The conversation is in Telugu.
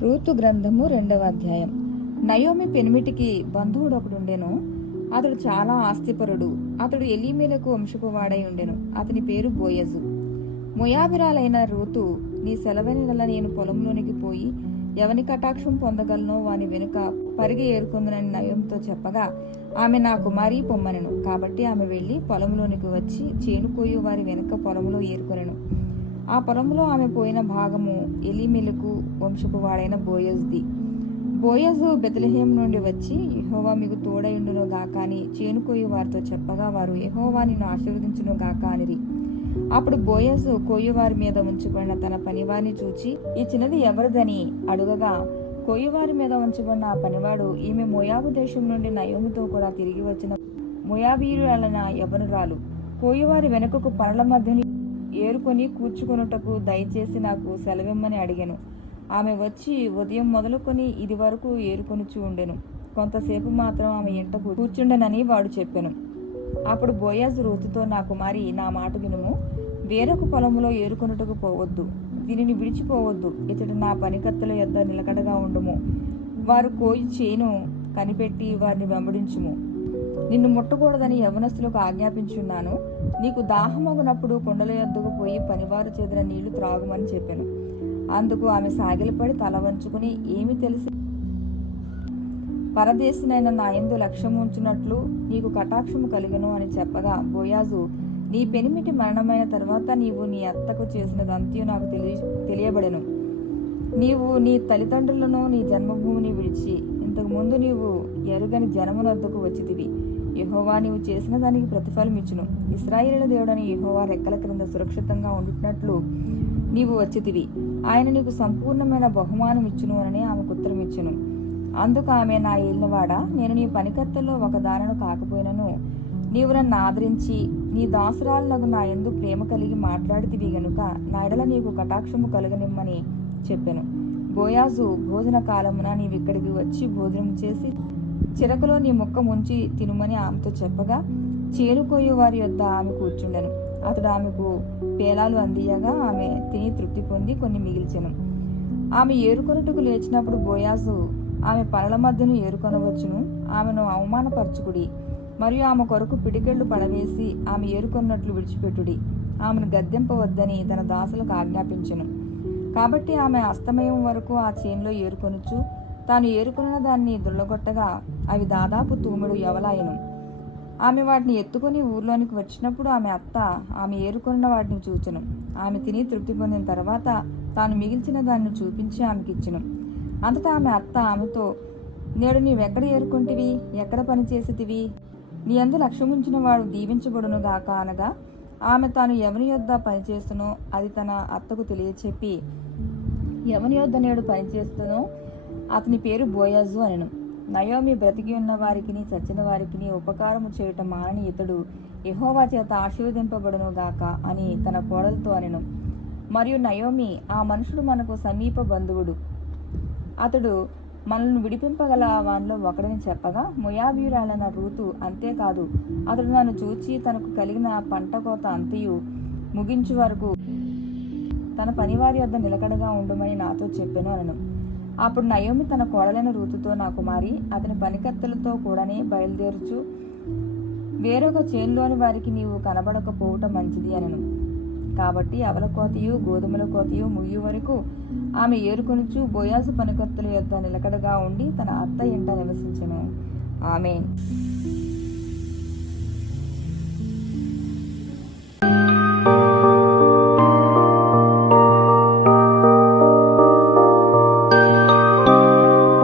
రూతు గ్రంథము 2వ అధ్యాయం. నయోమి పెనిమిటికి బంధువుడు ఒకడుండెను. అతడు చాలా ఆస్తిపరుడు. అతడు ఎలీమెలకు వంశపు వాడై ఉండెను. అతని పేరు బోయజు. మొయాబిరాలైన రూతు, నీ సెలవెనగల నేను పొలంలోనికి పోయి ఎవని కటాక్షం పొందగలనో వాని వెనుక పరిగి ఏరుకుందనని నయోమితో చెప్పగా, ఆమె నా కుమారి పొమ్మనెను. కాబట్టి ఆమె వెళ్లి పొలంలోనికి వచ్చి చేను కోయు వారి వెనుక పొలంలో ఏరుకొనెను. ఆ పొలంలో ఆమె పోయిన భాగము ఎలీమెలకు వంశపు వాడైన బోయజ్ది. బోయజు బెత్లెహేము నుండి వచ్చి, యెహోవా మీకు తోడయుండును గాక అని చేనుకోయు వారితో చెప్పగా, వారు యెహోవా నిన్ను ఆశీర్వదించును గాక అనిరి. అప్పుడు బోయజు కోయువారి మీద ఉంచబడిన తన పనివారిని చూచి, ఈ చిన్నది ఎవరిదని అడుగగా, కోయువారి మీద ఉంచబడిన ఆ పనివాడు, ఈమె మోయాబు దేశం నుండి నయోమితో కూడా తిరిగి వచ్చిన మోయాబీయురాలైన యవ్వనురాలు. కోయువారి వెనుకకు పనుల మధ్యని ఏరుకొని కూర్చుకొనుటకు దయచేసి నాకు సెలవిమ్మని అడిగాను. ఆమె వచ్చి ఉదయం మొదలుకొని ఇది వరకు ఏరుకొనుచు ఉండెను. కొంతసేపు మాత్రం ఆమె ఇంట కూర్చుండెనని వాడు చెప్పెను. అప్పుడు బోయజు రూతుతో, నా కుమారి, నా మాట వినుము. వేరొక పొలములో ఏరుకొనుటకు పోవద్దు, దీనిని విడిచిపోవద్దు. ఇతడు నా పనికత్తెల యొద్ద నిలకడగా ఉండుము. వారు కోయి చేను కనిపెట్టి వారిని వెంబడించుము. నిన్ను ముట్టకూడదని యవ్వనస్తులకు ఆజ్ఞాపించున్నాను. నీకు దాహమగునప్పుడు కొండల యొద్దకు పోయి పనివారు చేదిన నీళ్లు త్రాగుమని చెప్పాను. అందుకు ఆమె సాగిలపడి తల వంచుకుని, ఏమి తెలిసి పరదేశినైన నా యందు లక్ష్యము ఉంచున్నట్లు నీకు కటాక్షము కలిగెను అని చెప్పగా, బోయాజు, నీ పెనిమిటి మరణమైన తరువాత నీవు నీ అత్తకు చేసినదంతయు నాకు తెలియబడెను. నీవు నీ తల్లిదండ్రులను నీ జన్మభూమిని విడిచి ఇంతకు ముందు నీవు ఎరుగని జనమునొద్దకు వచ్చితివి. యెహోవా నీవు చేసిన దానికి ప్రతిఫలం ఇచ్చును. ఇశ్రాయేలు దేవుడని యెహోవా రెక్కల క్రింద సురక్షితంగా ఉండునట్లు నీవు వచ్చితివి. ఆయన నీకు సంపూర్ణమైన బహుమానం ఇచ్చును అని ఆమెకు ఉత్తరం ఇచ్చును. అందుకు ఆమె, నా ఏలినవాడా, నేను నీ పనికత్తెల్లో ఒకదానను కాకపోయినను నీవు నన్ను ఆదరించి నీ దాసురాలకు నా యందు ప్రేమ కలిగి మాట్లాడితివి గనుక నా ఎడల నీకు కటాక్షము కలుగనిమ్మని చెప్పెను. బోయాజు, భోజన కాలమున నీవిక్కడికి వచ్చి భోజనం చేసి చిరకలో నీ ముక్క ముంచి తినుమని ఆమెతో చెప్పగా, చేనుకోయు వారి యొద్ద ఆమె కూర్చుండెను. అతడు ఆమెకు పేలాలు అందియగా ఆమె తిని తృప్తి పొంది కొన్ని మిగిల్చెను. ఆమె ఏరుకొనుటకు లేచినప్పుడు బోయాజు, ఆమె పనుల మధ్యను ఏరుకొనవచ్చును, ఆమెను అవమానపరచుకుడి, మరియు ఆమె కొరకు పిడికెళ్లు పడవేసి ఆమె ఏరుకొన్నట్లు విడిచిపెట్టుడి, ఆమెను గద్దెంపవద్దని తన దాసులకు ఆజ్ఞాపించెను. కాబట్టి ఆమె అస్తమయం వరకు ఆ చేనులో ఏరుకొనుచు తాను ఏరుకున్న దాన్ని దుల్లగొట్టగా అవి దాదాపు తూమెడు యవలాయను. ఆమె వాటిని ఎత్తుకొని ఊర్లోనికి వచ్చినప్పుడు ఆమె అత్త ఆమె ఏరుకున్న వాటిని చూచెను. ఆమె తిని తృప్తి పొందిన తర్వాత తాను మిగిల్చిన దాన్ని చూపించి ఆమెకిచ్చెను. అంతటా ఆమె అత్త ఆమెతో, నేడు నీవెక్కడ ఏరుకుంటివి, ఎక్కడ పని చేసితివి, నీ యందు లక్ష్యముంచిన వాడు దీవించబడును గాక అనగా, ఆమె తాను ఎవని యొద్ద పనిచేస్తునో అది తన అత్తకు తెలియచెప్పి, ఎవని యొద్ద నేడు పనిచేస్తునో అతని పేరు బోయజు అనెను. నయోమి బ్రతికి ఉన్న వారికిని చచ్చిన వారికిని ఉపకారము చేయటం మానని ఇతడు యెహోవా చేత ఆశీర్వదింపబడును గాక అని తన కోడలతో అనెను. మరియు నయోమి, ఆ మనుషుడు మనకు సమీప బంధువుడు, అతడు మనల్ని విడిపింపగల వానిలో ఒకడని చెప్పగా, మొయాబీయురాలైన రూతు, అంతేకాదు, అతడు నన్ను చూచి తనకు కలిగిన పంట కోత అంతయు ముగించు వరకు తన పనివారి వద్ద నిలకడగా ఉండుమని నాతో చెప్పెను అనను. అప్పుడు నయోమి తన కోడలైన రూతుతో, నా కుమారి, అతని పనికత్తెలతో కూడానే బయలుదేరుచు వేరొక చేనులోని వారికి నీవు కనబడకపోవుట మంచిది అనను. కాబట్టి అవల కోతయు గోధుమల కోతయు ముయ్యు వరకు ఆమె ఏరుకొనుచు బోయాజు పనికత్తెల యొద్ద నిలకడగా ఉండి తన అత్త ఇంట నివసించెను. ఆమేన్.